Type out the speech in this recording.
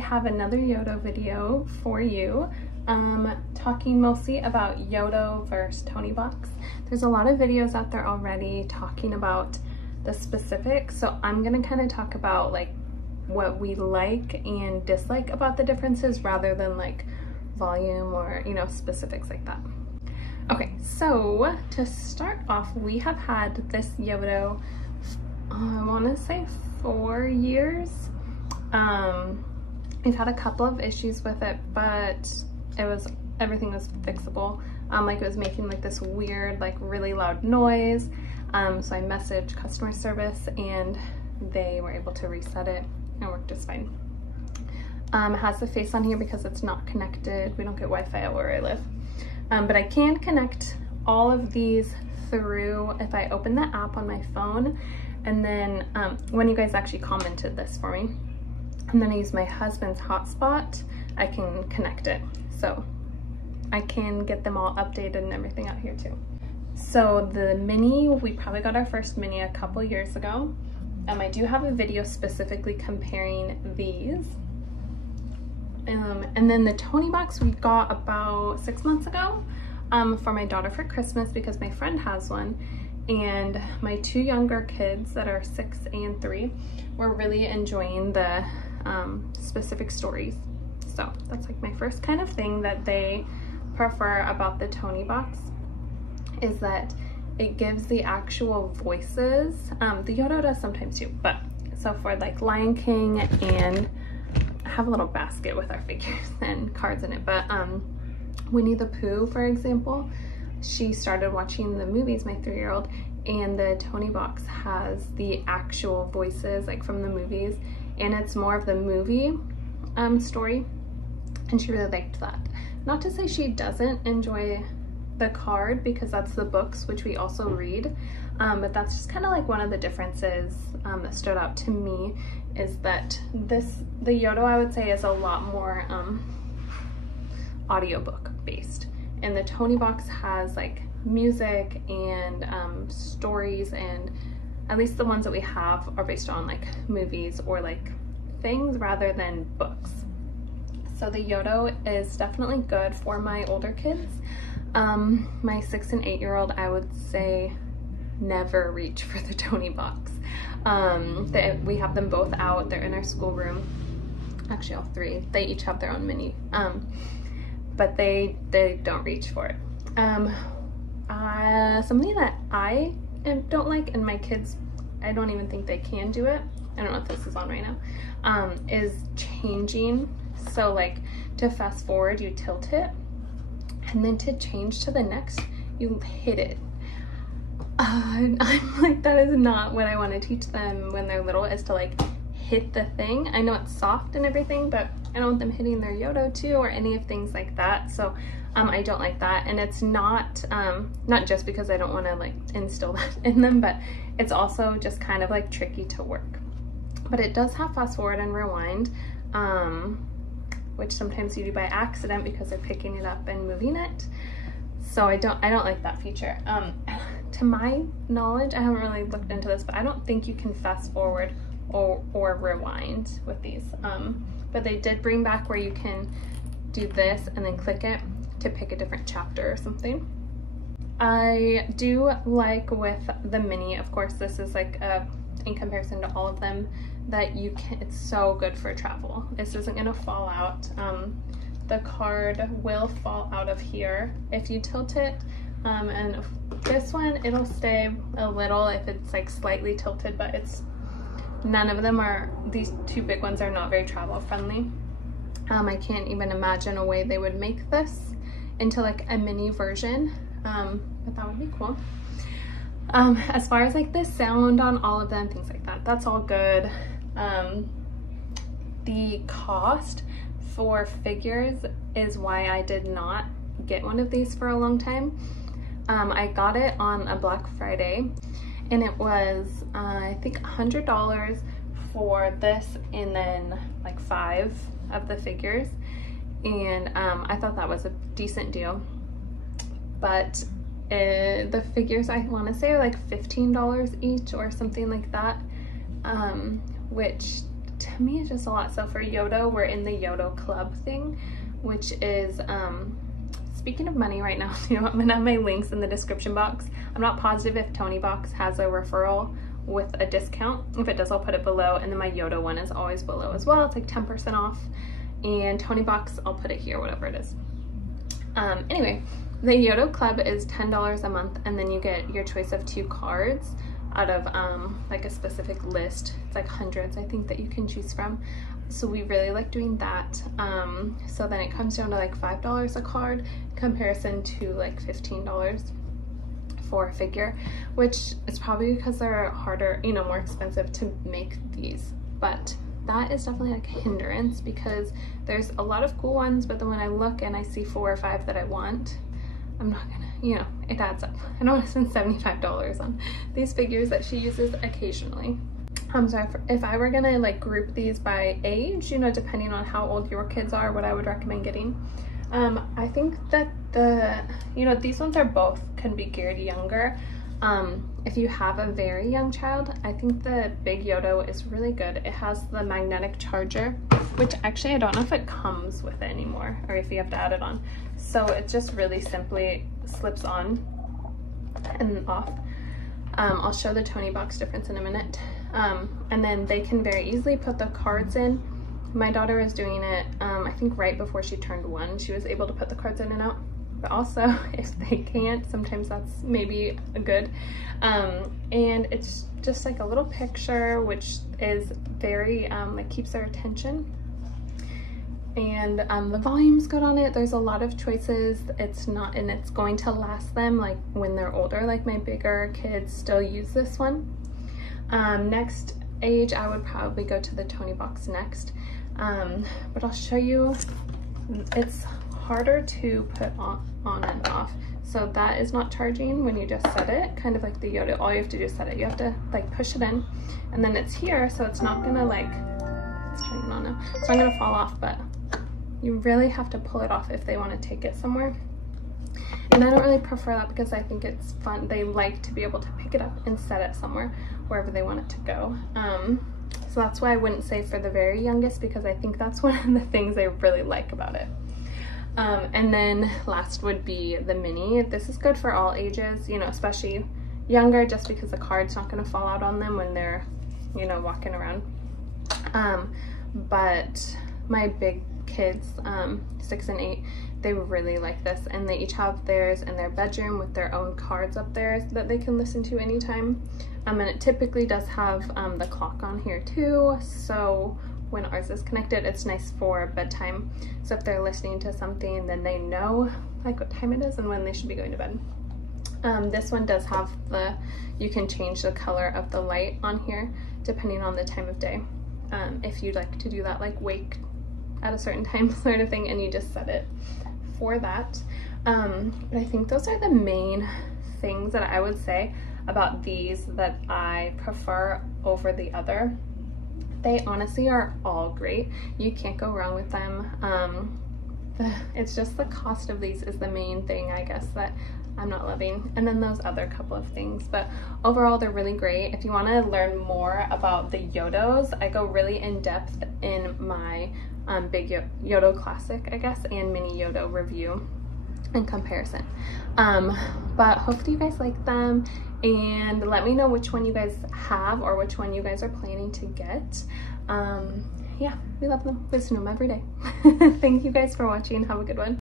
have another Yoto video for you, talking mostly about Yoto versus Toniebox. There's a lot of videos out there already talking about the specifics, so I'm gonna kind of talk about like what we like and dislike about the differences rather than like volume or, you know, specifics like that. Okay, so to start off, we have had this Yoto, I want to say 4 years. We've had a couple of issues with it, but everything was fixable. Like it was making like this weird, like really loud noise. So I messaged customer service and they were able to reset it and it worked just fine. It has the face on here because it's not connected. We don't get Wi-Fi out where I live. But I can connect all of these through if I open the app on my phone. And then when you guys actually commented this for me, and then I use my husband's hotspot, I can connect it. So I can get them all updated and everything out here too. So the Mini, we probably got our first Mini a couple years ago. I do have a video specifically comparing these. And then the Toniebox we got about 6 months ago for my daughter for Christmas because my friend has one. And my 2 younger kids that are 6 and 3 were really enjoying the specific stories. So that's like my first kind of thing that they prefer about the Toniebox is that it gives the actual voices. The Yoto does sometimes too, but so for like Lion King, and I have a little basket with our figures and cards in it, but Winnie the Pooh, for example, she started watching the movies, my 3-year-old, and the Toniebox has the actual voices like from the movies, and it's more of the movie story, and she really liked that. Not to say she doesn't enjoy the card because that's the books, which we also read, but that's just kind of like one of the differences that stood out to me is that the Yoto, I would say, is a lot more audiobook based, and the Toniebox has like music and stories, and at least the ones that we have are based on like movies or like things rather than books. So the Yoto is definitely good for my older kids. My 6 and 8-year-old, I would say never reach for the Toniebox. We have them both out. They're in our schoolroom. Actually, all 3. They each have their own Mini, but they don't reach for it. Something that I don't like, and my kids, I don't even think they can do it. I don't know if this is on right now. Is changing. So like to fast forward, you tilt it, and then to change to the next, you hit it. I'm like, that is not what I want to teach them when they're little, is to like hit the thing. I know it's soft and everything, but I don't want them hitting their Yoto too or any of things like that. So I don't like that, and it's not not just because I don't want to like instill that in them, but it's also just kind of like tricky to work. But it does have fast forward and rewind, which sometimes you do by accident because they're picking it up and moving it. So I don't like that feature. To my knowledge, I haven't really looked into this, but I don't think you can fast forward or rewind with these. But they did bring back where you can do this and then click it to pick a different chapter or something. I do like with the Mini, of course, this is like in comparison to all of them, that you can, it's so good for travel. This isn't gonna fall out. The card will fall out of here if you tilt it, and this one, it'll stay a little if it's like slightly tilted, but it's, none of them are, these 2 big ones are not very travel friendly. I can't even imagine a way they would make this into like a mini version, but that would be cool. As far as like the sound on all of them, things like that, that's all good. The cost for figures is why I did not get one of these for a long time. I got it on a Black Friday, and it was I think $100 for this and then like 5 of the figures, and I thought that was a decent deal. But the figures, I want to say, are like $15 each or something like that, which to me it's just a lot. So for Yoto, we're in the Yoto club thing, which is, speaking of money right now, you know, I'm gonna have my links in the description box. I'm not positive if Toniebox has a referral with a discount. If it does, I'll put it below. And then my Yoto one is always below as well. It's like 10% off. And Toniebox, I'll put it here, whatever it is. Anyway, the Yoto club is $10 a month, and then you get your choice of 2 cards out of like a specific list. It's like hundreds, I think, that you can choose from. So we really like doing that. So then it comes down to like $5 a card in comparison to like $15 for a figure, which is probably because they're harder, you know, more expensive to make these. But that is definitely like a hindrance, because there's a lot of cool ones, but then when I look and I see 4 or 5 that I want, I'm not gonna, you know, it adds up. I don't want to spend $75 on these figures that she uses occasionally. So if I were gonna like group these by age, you know, depending on how old your kids are, what I would recommend getting, I think that you know, these ones are both can be geared younger. If you have a very young child, I think the big Yoto is really good. It has the magnetic charger, which actually I don't know if it comes with it anymore or if you have to add it on. So it just really simply slips on and off. I'll show the Toniebox difference in a minute. And then they can very easily put the cards in. My daughter was doing it, I think right before she turned 1, she was able to put the cards in and out. But also, if they can't, sometimes that's maybe good. And it's just like a little picture, which is very, like keeps their attention. And the volume's good on it. There's a lot of choices. It's not, and it's going to last them like when they're older. Like my bigger kids still use this one. Next age, I would probably go to the Toniebox next. But I'll show you, it's harder to put on and off. So that is not charging when you just set it, kind of like the Yoto. All you have to do is set it. You have to like push it in, and then it's here, so it's not gonna like, it's turning on now. It's not gonna fall off, but you really have to pull it off if they want to take it somewhere. And I don't really prefer that because I think it's fun. They like to be able to pick it up and set it somewhere, wherever they want it to go. So that's why I wouldn't say for the very youngest, because I think that's one of the things I really like about it. And then last would be the mini. This is good for all ages, you know, especially younger, just because the card's not going to fall out on them when they're, you know, walking around. But my big kids, 6 and 8, they really like this, and they each have theirs in their bedroom with their own cards up there that they can listen to anytime. And it typically does have the clock on here too, so when ours is connected, it's nice for bedtime. So if they're listening to something, then they know like what time it is and when they should be going to bed. This one does have you can change the color of the light on here depending on the time of day. If you'd like to do that, like wake at a certain time sort of thing, and you just set it for that. But I think those are the main things that I would say about these that I prefer over the other. They honestly are all great. You can't go wrong with them. It's just the cost of these is the main thing, I guess, that I'm not loving, and then those other couple of things. But overall, they're really great. If you want to learn more about the Yotos, I go really in depth in my big Yoto classic, I guess, and mini Yoto review in comparison. But hopefully you guys like them, and let me know which one you guys have or which one you guys are planning to get. Yeah, we love them. We just know them every day. Thank you guys for watching. Have a good one.